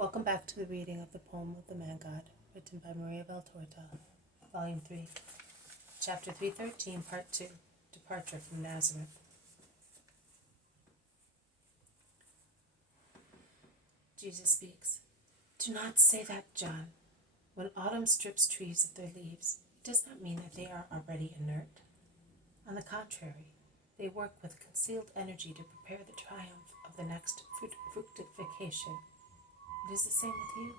Welcome back to the reading of the poem of the Man God, written by Maria Valtorta, Volume 3, Chapter 313, Part 2, Departure from Nazareth. Jesus speaks. Do not say that, John. When autumn strips trees of their leaves, it does not mean that they are already inert. On the contrary, they work with concealed energy to prepare the triumph of the next fructification. It is the same with you.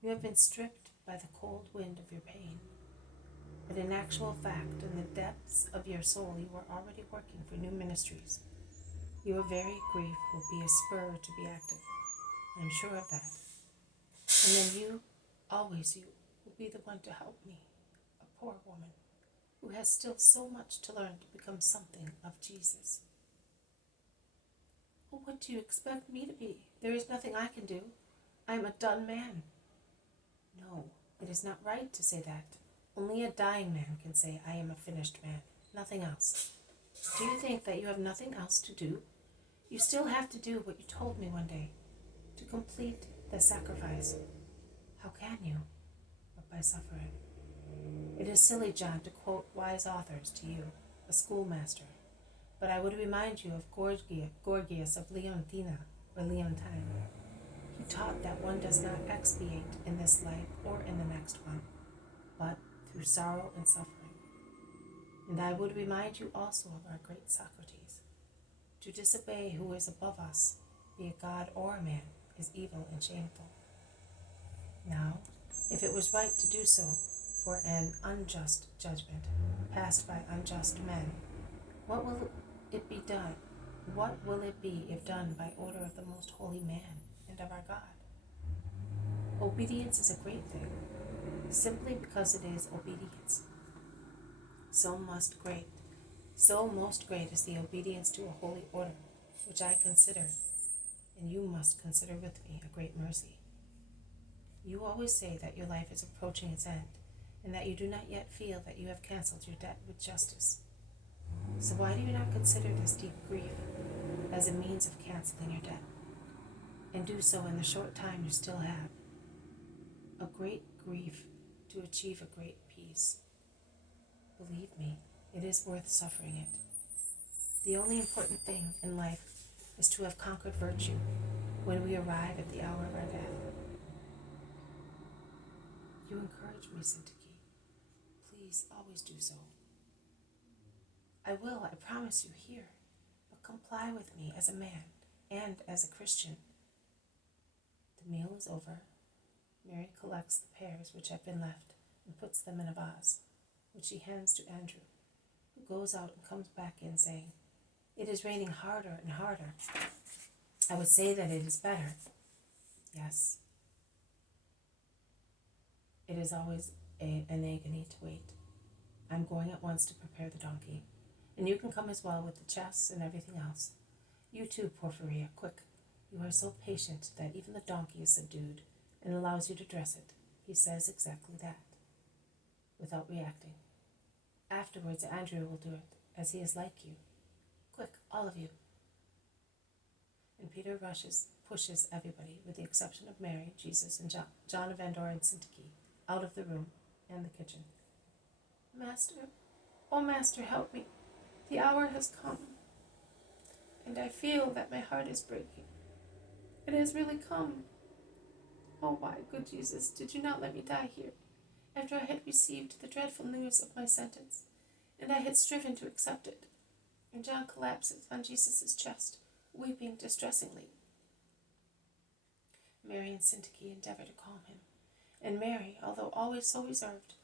You have been stripped by the cold wind of your pain. But in actual fact, in the depths of your soul, you are already working for new ministries. Your very grief will be a spur to be active. I am sure of that. And then you, always you, will be the one to help me, a poor woman who has still so much to learn to become something of Jesus. Well, what do you expect me to be? There is nothing I can do. I am a done man. No, it is not right to say that. Only a dying man can say, I am a finished man. Nothing else. Do you think that you have nothing else to do? You still have to do what you told me one day, to complete the sacrifice. How can you? But by suffering. It is silly, John, to quote wise authors to you, a schoolmaster, but I would remind you of Gorgias of Leontina, or Leontine. He taught that one does not expiate in this life or in the next one, but through sorrow and suffering. And I would remind you also of our great Socrates. To disobey who is above us, be it God or a man, is evil and shameful. Now, if it was right to do so for an unjust judgment passed by unjust men, what will it be done? What will it be if done by order of the most holy man and of our God? Obedience is a great thing, simply because it is obedience. So most great is the obedience to a holy order, which I consider, and you must consider with me, a great mercy. You always say that your life is approaching its end, and that you do not yet feel that you have cancelled your debt with justice. So why do you not consider this deep grief as a means of cancelling your debt, and do so in the short time you still have? A great grief to achieve a great peace. Believe me, it is worth suffering it. The only important thing in life is to have conquered virtue when we arrive at the hour of our death. You encourage me, Syntyche. Please always do so. I will, I promise you, here, but comply with me as a man and as a Christian. The meal is over. Mary collects the pears which have been left and puts them in a vase, which she hands to Andrew, who goes out and comes back in saying, It is raining harder and harder. I would say that it is better. Yes. It is always an agony to wait. I'm going at once to prepare the donkey, and you can come as well with the chests and everything else. You too, Porphyria, quick. You are so patient that even the donkey is subdued and allows you to dress it. He says exactly that, without reacting. Afterwards, Andrew will do it, as he is like you. Quick, all of you. And Peter pushes everybody, with the exception of Mary, Jesus, and John of Endor and Syntyche, out of the room and the kitchen. Master, oh Master, help me. The hour has come, and I feel that my heart is breaking. It has really come. Oh, why, good Jesus, did you not let me die here, after I had received the dreadful news of my sentence, and I had striven to accept it? And John collapses on Jesus' chest, weeping distressingly. Mary and Syntyche endeavor to calm him, and Mary, although always so reserved,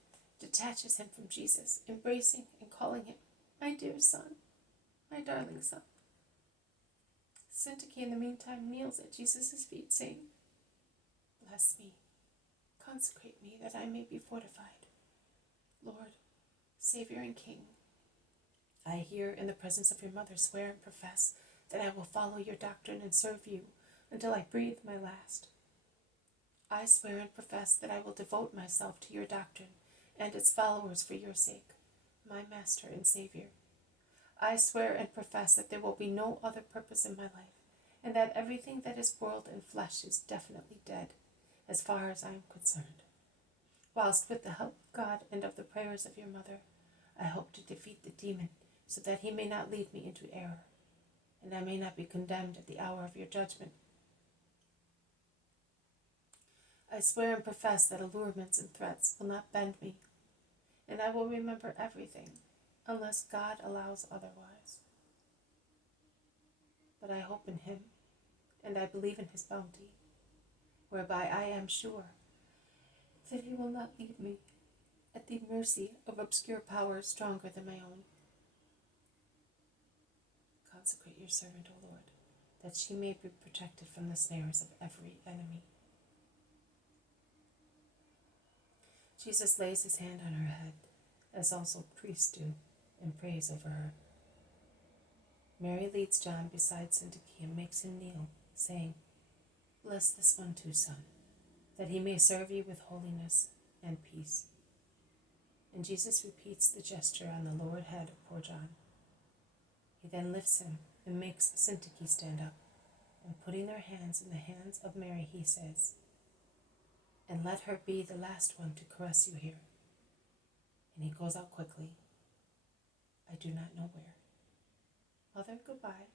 detaches him from Jesus, embracing and calling him, my dear son, my darling son. Syntyche in the meantime kneels at Jesus' feet, saying, Bless me, consecrate me, that I may be fortified. Lord, Savior and King, I here in the presence of your mother swear and profess that I will follow your doctrine and serve you until I breathe my last. I swear and profess that I will devote myself to your doctrine and its followers for your sake, my Master and Savior. I swear and profess that there will be no other purpose in my life, and that everything that is world and flesh is definitely dead, as far as I am concerned. Whilst with the help of God and of the prayers of your mother, I hope to defeat the demon, so that he may not lead me into error, and I may not be condemned at the hour of your judgment. I swear and profess that allurements and threats will not bend me, and I will remember everything, unless God allows otherwise. But I hope in him, and I believe in his bounty, whereby I am sure that he will not leave me at the mercy of obscure powers stronger than my own. Consecrate your servant, O Lord, that she may be protected from the snares of every enemy. Jesus lays his hand on her head, as also priests do, and prays over her. Mary leads John beside Syntyche and makes him kneel, saying, Bless this one too, son, that he may serve you with holiness and peace. And Jesus repeats the gesture on the lowered head of poor John. He then lifts him and makes Syntyche stand up, and putting their hands in the hands of Mary, he says, And let her be the last one to caress you here. And he goes out quickly. I do not know where. Mother, goodbye.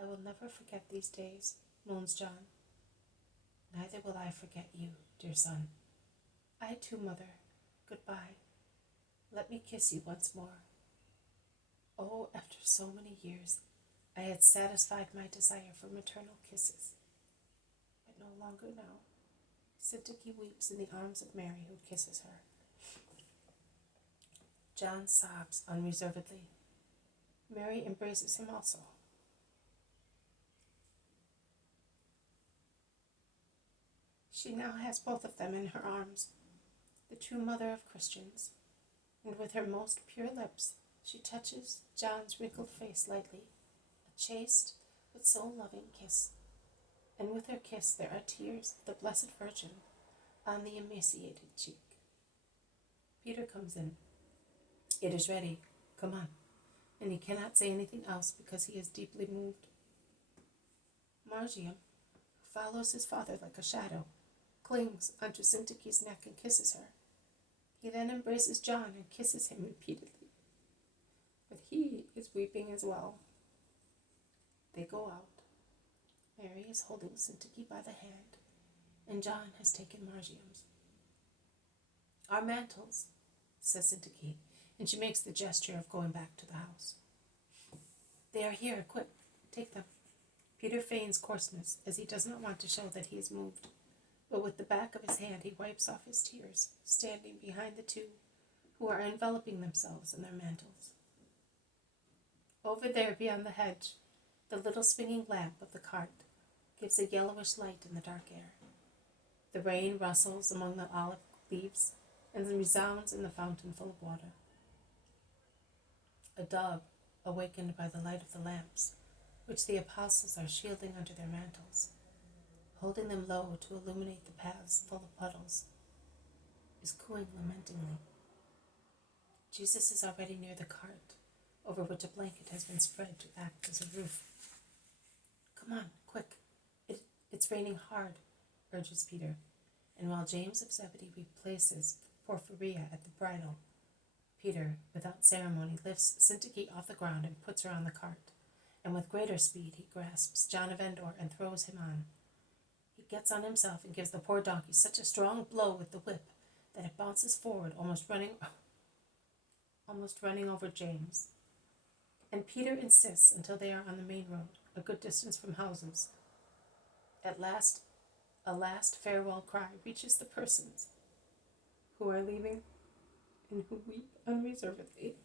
I will never forget these days, moans John. Neither will I forget you, dear son. I too, mother. Goodbye. Let me kiss you once more. Oh, after so many years, I had satisfied my desire for maternal kisses, but no longer now. Syntyche weeps in the arms of Mary, who kisses her. John sobs unreservedly. Mary embraces him also. She now has both of them in her arms, the true mother of Christians, and with her most pure lips she touches John's wrinkled face lightly, a chaste but so loving kiss. And with her kiss there are tears of the Blessed Virgin on the emaciated cheek. Peter comes in. It is ready. Come on. And he cannot say anything else because he is deeply moved. Margium, who follows his father like a shadow, clings unto Syntyche's neck and kisses her. He then embraces John and kisses him repeatedly. But he is weeping as well. They go out. Mary is holding Syntyche by the hand, and John has taken Margium's. Our mantles, says Syntyche, and she makes the gesture of going back to the house. They are here, quick, take them. Peter feigns coarseness, as he does not want to show that he is moved, but with the back of his hand he wipes off his tears, standing behind the two, who are enveloping themselves in their mantles. Over there, beyond the hedge, the little swinging lamp of the cart gives a yellowish light in the dark air. The rain rustles among the olive leaves and resounds in the fountain full of water. A dove, awakened by the light of the lamps, which the apostles are shielding under their mantles, holding them low to illuminate the paths full of puddles, is cooing lamentingly. Jesus is already near the cart, over which a blanket has been spread to act as a roof. Come on, quick. It's raining hard, urges Peter, and while James of Zebedee replaces Porphyria at the bridle, Peter, without ceremony, lifts Syntyche off the ground and puts her on the cart, and with greater speed he grasps John of Endor and throws him on. He gets on himself and gives the poor donkey such a strong blow with the whip that it bounces forward, almost running over James. And Peter insists until they are on the main road, a good distance from houses. At last, a last farewell cry reaches the persons who are leaving and who weep unreservedly.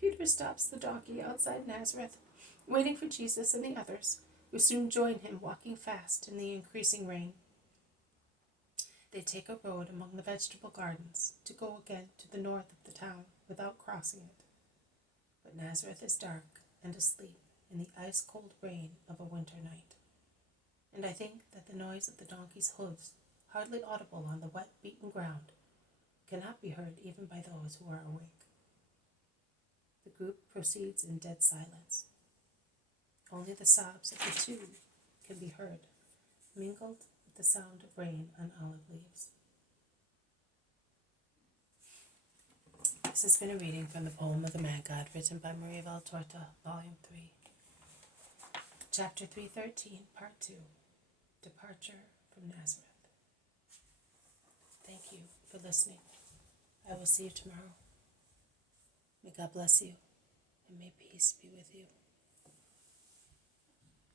Peter stops the donkey outside Nazareth, waiting for Jesus and the others, who soon join him walking fast in the increasing rain. They take a road among the vegetable gardens to go again to the north of the town without crossing it. But Nazareth is dark and asleep in the ice-cold rain of a winter night, and I think that the noise of the donkey's hooves, hardly audible on the wet, beaten ground, cannot be heard even by those who are awake. The group proceeds in dead silence. Only the sobs of the two can be heard, mingled with the sound of rain on olive leaves. This has been a reading from the poem of the Man God, written by Maria Valtorta, Volume 3. Chapter 313, Part 2, Departure from Nazareth. Thank you for listening. I will see you tomorrow. May God bless you, and may peace be with you.